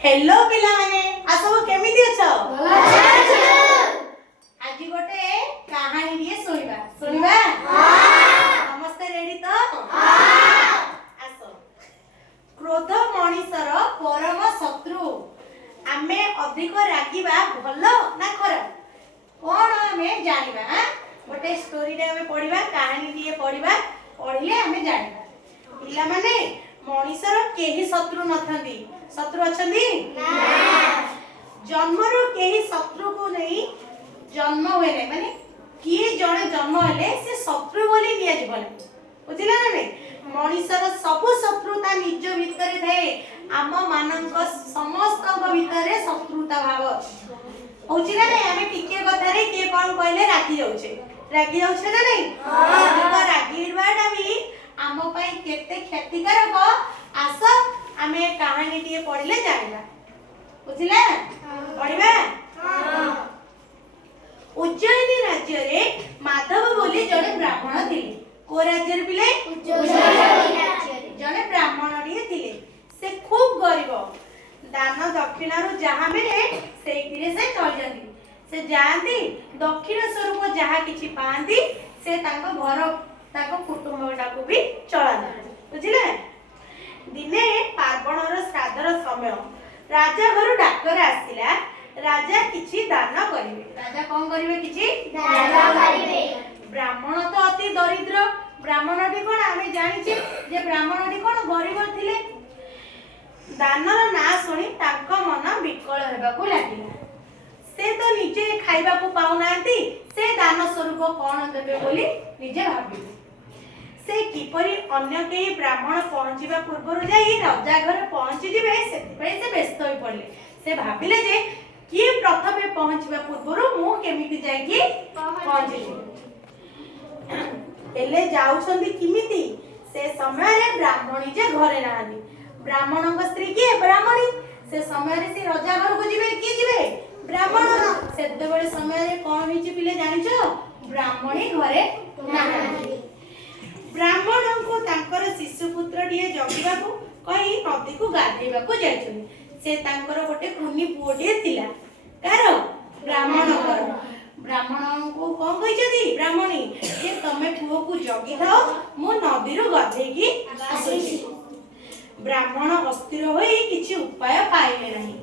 Hello पिला माने आ सब केमिति अछ भलो अछि आज गोटे कहानी रे सुनिबा हां समस्त रेडी तो हां आसो क्रोध मनीषर परम शत्रु आमे अधिक रागिबा भलो ना खराब कोन आमे जानिबा गोटे स्टोरी रे आमे पढिबा कहानी रे पढिबा पढिले आमे जानिबा पिला माने मनीषर केही शत्रु नथंदी शत्रु अछंदी ना जन्मरो केही शत्रु को नहीं जन्म होए नै माने किए जणे जन्म हेले से शत्रु बोली निया जीवन बुझिला ना नै मनीषर सब शत्रुता निज भीतर थाए आम मानक समस्त भीतर शत्रुता भाव होची ना नै आमे टिके कथा रे के कोन कहले राखी जाउछे ना नै हां रागीबाटा भी आम पई केते क्षतिकारक आस आमे कहानी टिए पढिले जानिबा बुझिला पढिबा हां उज्जयिनी राज्य रे माधव बोली जने ब्राह्मण थिले को राज्य रे पिले उज्जयिनी राज्य रे जने ब्राह्मण टिए थिले से खूब गरीब दान दक्षिण रु जहा मिले सेइतिरे से चल जंती से जानती दक्षिण स्वरूप जहा किछि पांती से ताको घर ताको कुटुंबटा को भी चलाना बुझिले दिने पार्वणर श्राद्धर समय राजा घर डाक्टर आसिला राजा किछि दान करिवे राजा कोन करिवे किछि दान करिवे ब्राह्मण तो अति दरिद्र ब्राह्मणटी कोन आमे जानिछे जे ब्राह्मणटी कोन गरीब थिले दानर ना सुनी ताको मन विकल हेबाकू लागिला से तो निजे खाइबा को पाउनांती से दान स्वरूप कोन देबे बोली निजे भाबिले से किपरि अन्य केही ब्राह्मण पहुंचीबा पूर्व जाई राजा घर पहुंची जिवे सेति से व्यस्त होई पड़ले से भाबिले जे कि प्रथमे पहुंचीबा पूर्व मु केमिति जाई कि पहुंची एले जाउछंदी किमिति से समय रे ब्राह्मणी जे घरे नानी ब्राह्मण को स्त्री के ब्राह्मणी से समय रे से राजा घर को जिवे की जिवे ब्राह्मण सेते बळे समय रे कोन हिची पिले जानिछो ब्राह्मणी घरे नानी ब्राह्मण को तांकर शिशु पुत्र टिए जगिबा को कहि नदी को गाधेबा को जायछन से तांकर गोटे कुनी पुओटिए थिला कार ब्राह्मण कर ब्राह्मण को कोन कहिजदी ब्राह्मणी जे तमे पुओ को जगी थाओ मो नदी रो गाधे की आसुची ब्राह्मण अस्थिर होई किछि उपाय पाइले नाही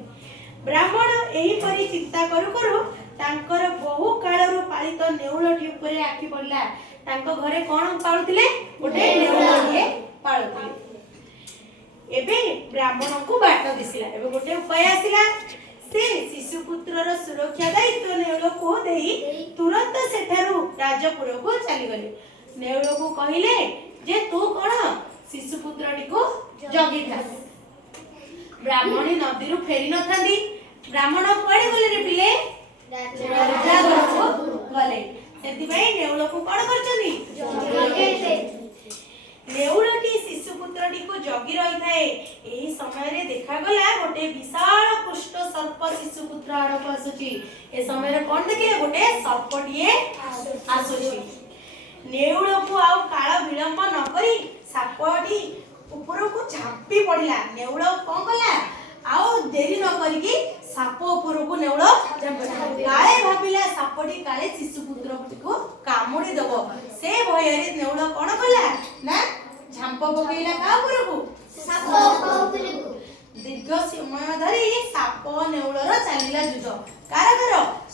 ब्राह्मण एही परि चिंता करू करू तांकर बहु कालरो पालित नेउलटी ऊपर आखि पड़ला तांको घरे कोन पाळुथिले गोटे नेउलटीए पाळुथिले एबे ब्राह्मण को बाट दिसिला एबे गोटे उपाय आसिला से शिशु पुत्रर सुरक्षा दायित्व नेउल को देई तुरंत सेठारु राजपुर को चली गले नेउल को कहिले जे तू कोन शिशु पुत्रटी को जगी था ब्राह्मणी नदी रु फेरी न थांदी ब्राह्मण पड़ी गले रे पिले राजा घर को गले सेति भाई नेउल को कोन करचनी जगी नेउलटी शिशु पुत्रटी को जगी रही थाए एही समय रे देखा गला गोटे विशाल कुष्ठ सर्प शिशु पुत्र आड़ को आसुची ए समय रे कोन देखिले गोटे सर्पटिए आसुची नेउल को आउ काळ विलंब न करी सापटी ऊपर को झापी पड़िला नेउल कोन कला आउ देरी न करी की साप ऊपर को नेउल काळे भाबिला सापटी काळे शिशु पुत्र को कामुडी दबो से भय रे नेउल कोन कला ना झांप पकेइला का ऊपर को साप ऊपर को दीर्घ समय धरी साप नेउलर चालिला युद्ध कार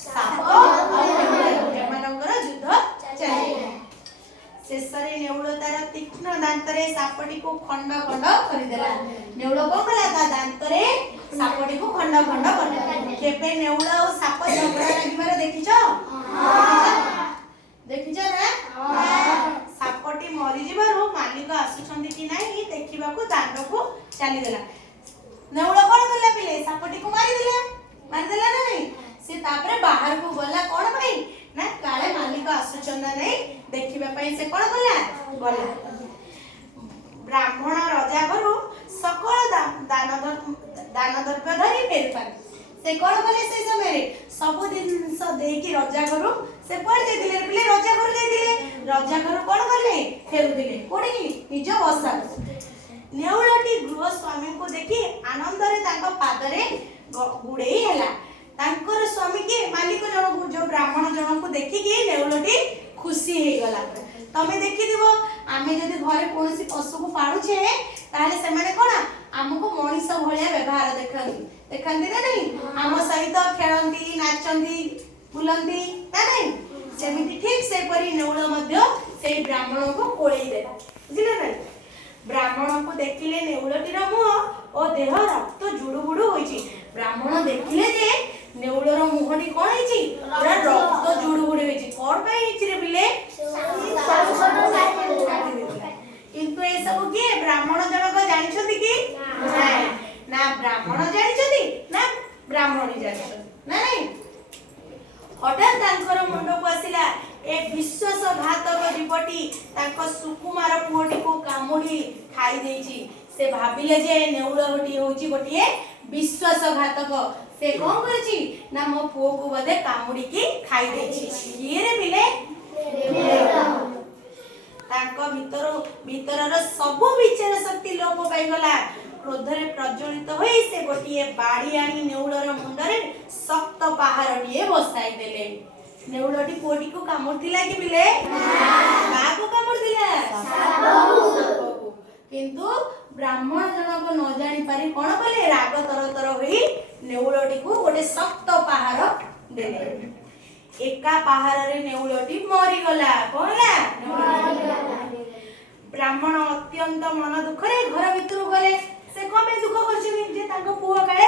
साप एमानकर युद्ध चालिला शेषरे नेउल तार तीक्ष्ण दांतरे सापटी को खंड खंड करि देला नेउल को कला ता दांतरे सापटी को खंड खंड कर केबे नेउल और साप झगड़ा लागिबार देखिछो हां देखिछो ना हां सापटी मरि जिबारो मालिक आसुछंदी कि नाही देखिबा को दांड को चली देला नेउल कोन कला पिले सापटी को मारि देला ना नहीं से तापरे बाहर को गला कोन भाई ना काले मालिक आसुछंदा नहीं देखिबा पई से कोन गला गला ब्राह्मण राजा घरु सकल दान द्रव्य धरि फेर पार से कोन गले से समय रे सब दिन स देकी राजा घरु से पड़ जेतिले पिले राजा घर जेतिले राजा घर कोन करले फेरु दिले कोडी निज बसा नेउलटी गृह स्वामी को देखि आनंद रे तांको पादरे गुड़ेई हैला। तांकर स्वामी के मालिक जन जो ब्राह्मण जन को देखि कि नेउलटी खुशी हे गला। तमे देखि दिबो आमे जदी घरे कोनसी पशु को पाळुछे ताले से माने कोन हमको मनीष भलिया व्यवहार देखंती ना नहीं आम सहित खेलंती नाचंती बुलंती ना नहीं सेमिति ठीक से परी नेउल मध्य से ब्राह्मण को कोळेई देला बुझिले ना। ब्राह्मण को देखिले नेउलटीर मुह और देह रक्त जुडुबुडु होइछि। ब्राह्मण देखिले जे नेउलर मुहटी कोन होइछि पूरा रक्त जुडुबुडु होइछि। कोन पई होइछि रे बिले किंतु ए सब के ब्राह्मण जनक जानिछथि कि नाही ना ब्राह्मण जानिछथि ना ब्राह्मणी जानिछथि ना नहीं। हठात तांकर मुंड को आसिला ए विश्वासघातक जीवटी तांको सुकुमार पुओटी को कामुडी खाई देछि। से भाबिले जे नेउलटी होछि गोटिए विश्वासघातक। से कोन करछि ना मो पुओ को बदे कामुडी की खाई देछि। ये रे बिले तांको भीतरर सब विचार शक्ति लोप पाई गला। क्रोधरे प्रज्वलित होई से गोटिए बाड़ी आनी नेउलर मुंडरे शक्त पहाड़टिए बसाई देले। नेउलटी पुओटी को कामुड़तिला कि बिले का को कामुड़तिला सापको। किंतु ब्राह्मण जनक न जानि पारि कोन कले राग तरतर होई नेउलटी को गोटे शक्त पहाड़ देले। एका पहाड़ रे नेउलटी मरि गला। कोला ब्राह्मण अत्यंत मन दुख रे घर भितर गले। से कमे दुख करछि जे ताको पुओ काळे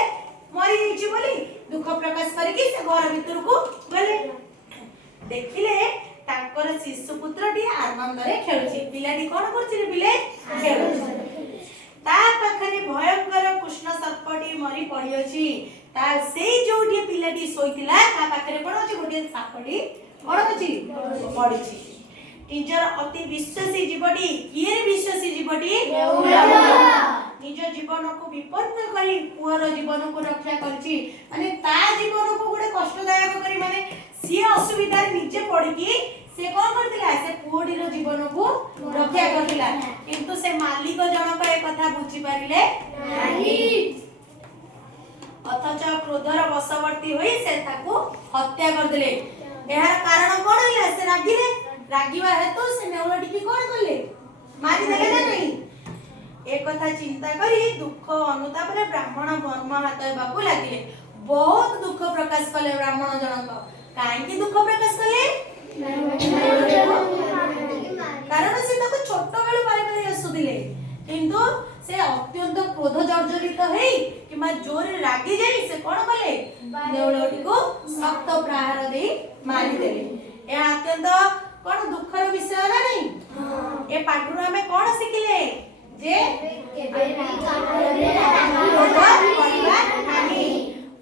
मरि जैछि बोली दुख प्रकाश करिकि से घर भितर को गले। देखिले ताकर शिशु पुत्रटी आनंद रे खेलुछि। पिलाटी कोन करछि रे बिले खेलुछि। ता पाखरे भयंकर कृष्ण सर्पटी मरि पड़ी अछि। ता सेई जोठी पिलाटी सोइतिला ता पाखरे कोन अछि गोटे सापटी कोन अछि पड़िछि। निजर अति विश्वासी जीवटी किए विश्वासी जीवटी निज जीवन को विपन्न करी पुअर जीवन को रक्षा करछि। माने ता जीवन को गोटे कष्टदायक करी माने सी असुविधा निजे पड़की से कोन करतिला से पुओडीर जीवन को रक्षा करतिला। किंतु से मालिक जनक ए कथा बुझी पारिले नाही। अथच क्रोधर वशवर्ती होई से ताको हत्या कर देले। एहार कारण कोन होला से रागिले रागिवा हेतु से नेउलटी की कोन करले मारी देले ना नहीं। एक कथा चिंता करी दुख अनुताप रे ब्राह्मण मर्म हाथ बाबू लागिले। बहुत दुख प्रकाश कले ब्राह्मण जनक। काहे की दुख प्रकाश कले कारण से ताको छोट बेलु पारे पारे आसुदिले। किंतु से अत्यंत क्रोध जर्जरित हेई किमा जोर रागी जाई से कोन कले नेउलटी को शक्त प्रहार दे मारी देले। ए अत्यंत कोन दुखर विषय ना नहीं। ए पाठुर हमें कोन सिखिले जे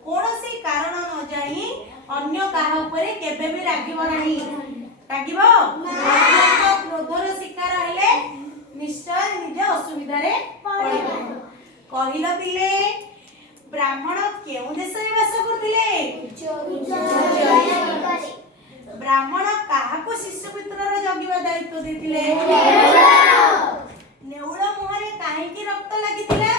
कौनसी कारण न जानी अन्य काहा उपरे केबे भी रागिबो नाही। रागिबो क्रोधर शिकार हेले निश्चय निज असुविधा रे पड़िबो। कहिलो पिले ब्राह्मण केउ देश रे वास करथिले ब्राह्मण काहा को शिष्य पुत्रर जगिबा दायित्व देथिले नेउळ मुहरे काहे की रक्त लागितिला